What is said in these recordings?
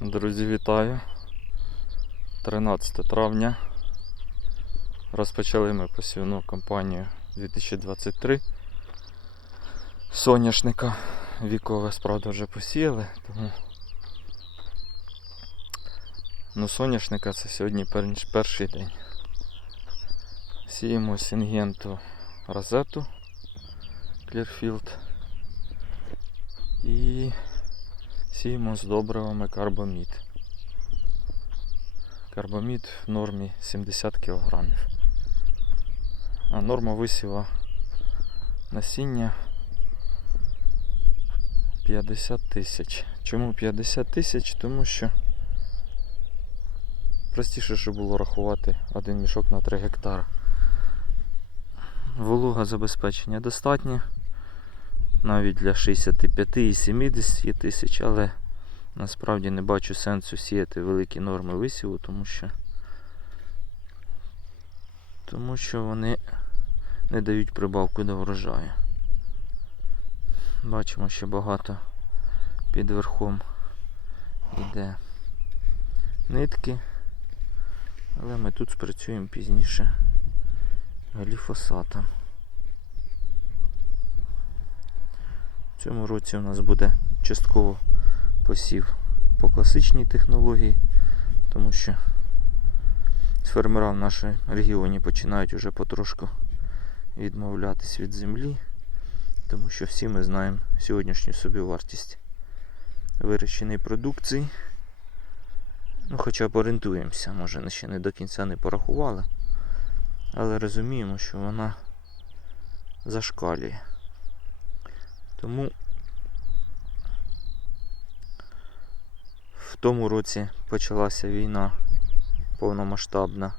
Друзі, вітаю. 13 травня. Розпочали ми посівну кампанію 2023 соняшника. Вікове справді вже посіяли, тому ну соняшника це сьогодні перший день. Сіємо сінгенту розету Clearfield і Сіємо з добривами карбомід. Карбомід в нормі 70 кг. А норма висіва насіння 50 тисяч. Чому 50 тисяч? Тому що простіше, щоб було рахувати один мішок на 3 гектара. Волога забезпечення достатнє навіть для 65 і 70 тисяч, але насправді не бачу сенсу сіяти великі норми висіву, тому що тому що вони не дають прибавку до врожаю. Бачимо, що багато під верхом йде нитки, але ми тут спрацюємо пізніше гліфосатом. Цьому році у нас буде частково посів по класичній технології, тому що фермера в нашому регіоні починають вже потрошку відмовлятись від землі, тому що всі ми знаємо сьогоднішню собівартість вирощеної продукції. Ну, хоча б орієнтуємося, може ще не до кінця не порахували, але розуміємо, що вона зашкалює. Тому в тому році почалася війна повномасштабна,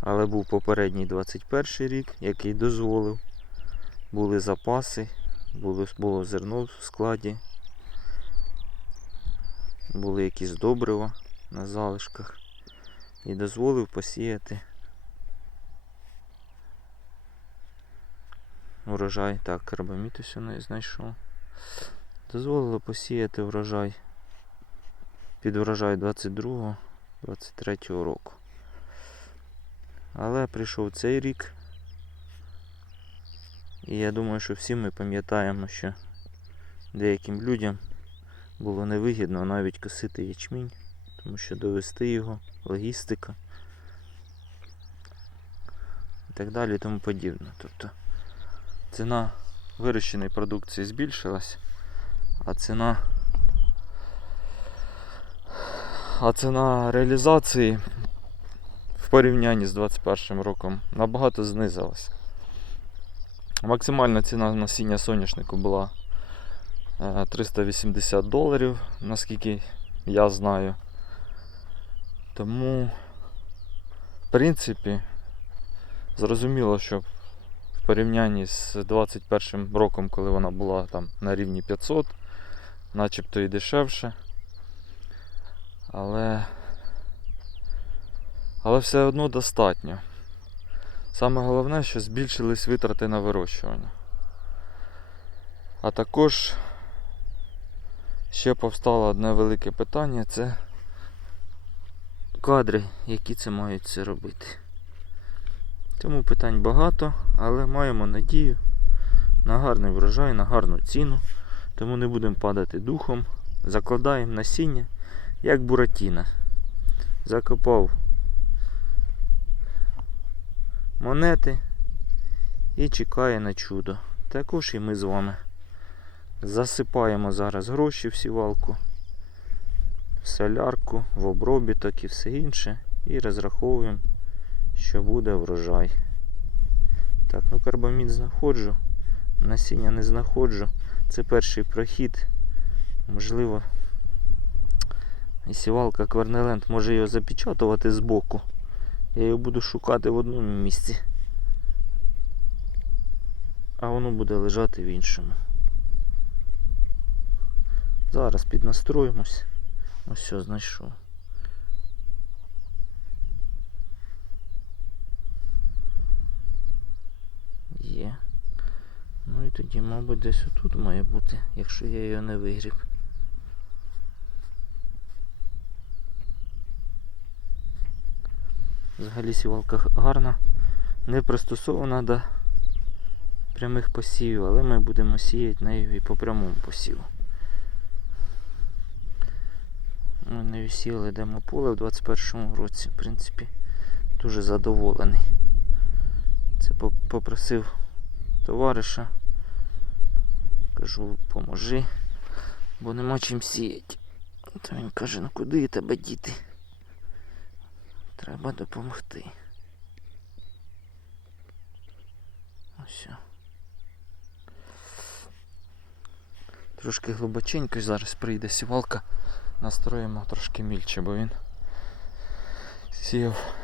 але був попередній 21 рік, який дозволив. Були запаси, було, було зерно в складі, були якісь добрива на залишках і дозволив посіяти урожай. Так, карбамід ось не знайшов. Дозволило посіяти врожай під врожай 22-23 року. Але прийшов цей рік. І я думаю, що всі ми пам'ятаємо, що деяким людям було невигідно навіть косити ячмінь, тому що довести його, логістика і так далі і тому подібне. Тобто ціна вирощеної продукції збільшилась, а ціна а ціна реалізації в порівнянні з 2021 роком набагато знизилась. Максимальна ціна насіння соняшнику була е, 380 доларів, наскільки я знаю. Тому, в принципі, зрозуміло, що в порівнянні з 21 роком, коли вона була там на рівні 500, начебто і дешевше. Але, але все одно достатньо. Саме головне, що збільшились витрати на вирощування. А також ще повстало одне велике питання це кадри, які це мають це робити. Тому питань багато, але маємо надію на гарний врожай, на гарну ціну. Тому не будемо падати духом. Закладаємо насіння, як буратіна. Закопав монети і чекає на чудо. Також і ми з вами засипаємо зараз гроші в сівалку, в солярку, в обробіток і все інше. І розраховуємо що буде врожай. Так, ну карбамід знаходжу, насіння не знаходжу. Це перший прохід. Можливо, і сівалка Квернеленд може його запечатувати збоку. Я його буду шукати в одному місці. А воно буде лежати в іншому. Зараз піднастроїмось. Ось все знайшов. є. Ну і тоді, мабуть, десь отут має бути, якщо я його не вигріб. Взагалі сівалка гарна, не пристосована до прямих посівів, але ми будемо сіяти нею і по прямому посіву. Ми нею сіяли демополе в 2021 році, в принципі, дуже задоволений. Це попросив товариша. Кажу, поможи, бо нема чим сіяти. То він каже, ну куди тебе діти? Треба допомогти. Ось. Трошки глибоченько зараз прийде сівалка. Настроїмо трошки мільче, бо він сіяв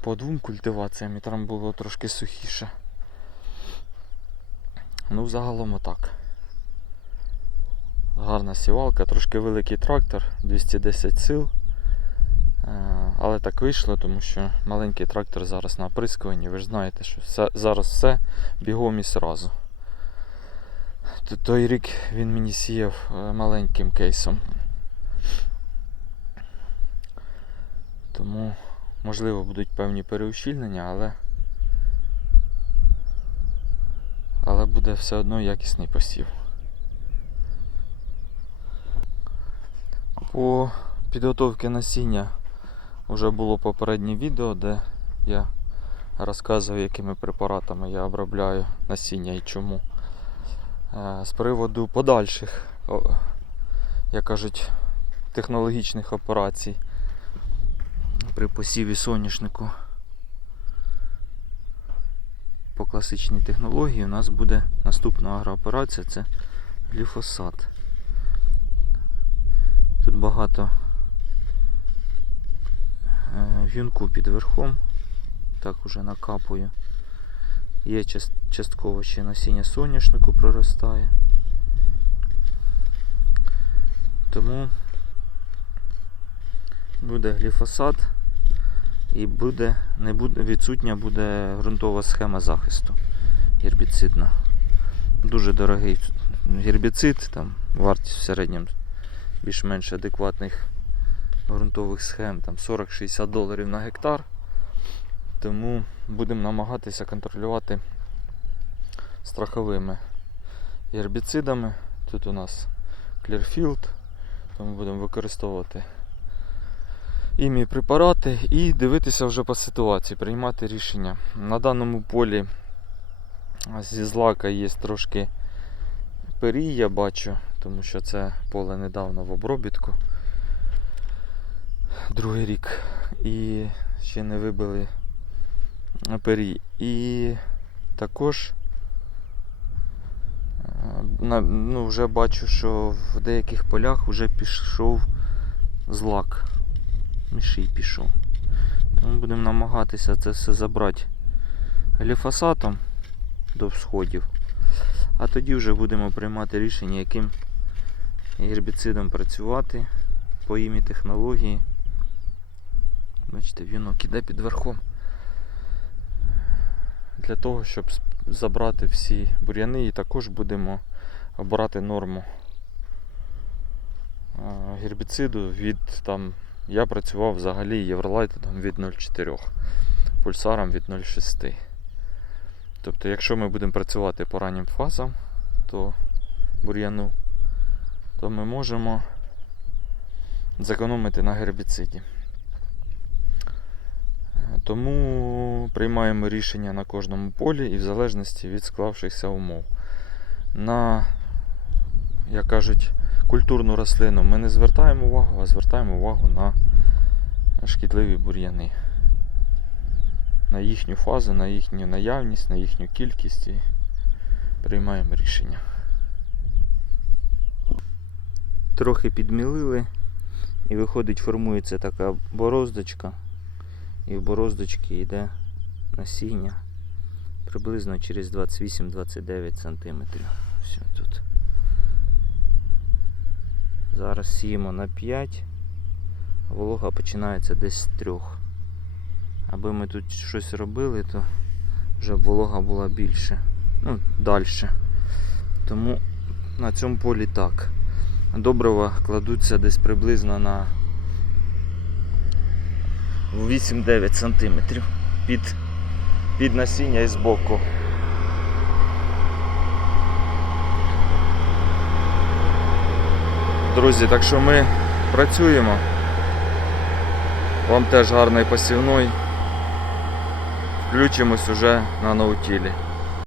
по двом культиваціям і там було трошки сухіше. Ну, загалом отак. Гарна сівалка, трошки великий трактор, 210 сил. Е, Але так вийшло, тому що маленький трактор зараз на оприскуванні. Ви ж знаєте, що все, зараз все бігом і сразу. Той рік він мені сіяв е, маленьким кейсом. Тому, можливо, будуть певні переущільнення, але. Але буде все одно якісний посів. По підготовці насіння вже було попереднє відео, де я розказував, якими препаратами я обробляю насіння і чому. Е, З приводу подальших, як кажуть, технологічних операцій при посіві соняшнику по класичній технології у нас буде наступна агрооперація це гліфосат. Тут багато е, в'юнку під верхом, так уже накапую. Є частково ще насіння соняшнику проростає. Тому буде гліфосат і буде, не буде, відсутня буде ґрунтова схема захисту гербіцидна. Дуже дорогий гербіцид, там вартість в середньому більш-менш адекватних ґрунтових схем, там 40-60 доларів на гектар. Тому будемо намагатися контролювати страховими гербіцидами. Тут у нас Clearfield, тому будемо використовувати імі препарати і дивитися вже по ситуації, приймати рішення. На даному полі зі злака є трошки пирій, я бачу, тому що це поле недавно в обробітку. Другий рік. І ще не вибили пирій. І також ну, вже бачу, що в деяких полях вже пішов злак. Міший пішов. Тому будемо намагатися це все забрати гліфосатом до всходів. А тоді вже будемо приймати рішення, яким гербіцидом працювати по імі технології. Бачите, вінок іде під верхом. Для того, щоб забрати всі бур'яни і також будемо обирати норму гербіциду від там. Я працював взагалі євролайтингом від 0,4, пульсаром від 0,6. Тобто, якщо ми будемо працювати по раннім фазам, то бур'яну, то ми можемо зекономити на гербіциді. Тому приймаємо рішення на кожному полі і в залежності від склавшихся умов. На, як кажуть, культурну рослину ми не звертаємо увагу, а звертаємо увагу на шкідливі бур'яни. На їхню фазу, на їхню наявність, на їхню кількість і приймаємо рішення. Трохи підмілили і виходить, формується така бороздочка. І в бороздочці йде насіння приблизно через 28-29 см. Все тут. Зараз сіємо на 5, а волога починається десь з 3. Аби ми тут щось робили, то вже б волога була більше. Ну, далі. Тому на цьому полі так. Добрива кладуться десь приблизно на 8-9 см під, під насіння і збоку. Друзі, так що ми працюємо. Вам теж гарний посівний. Включимось уже на наутілі.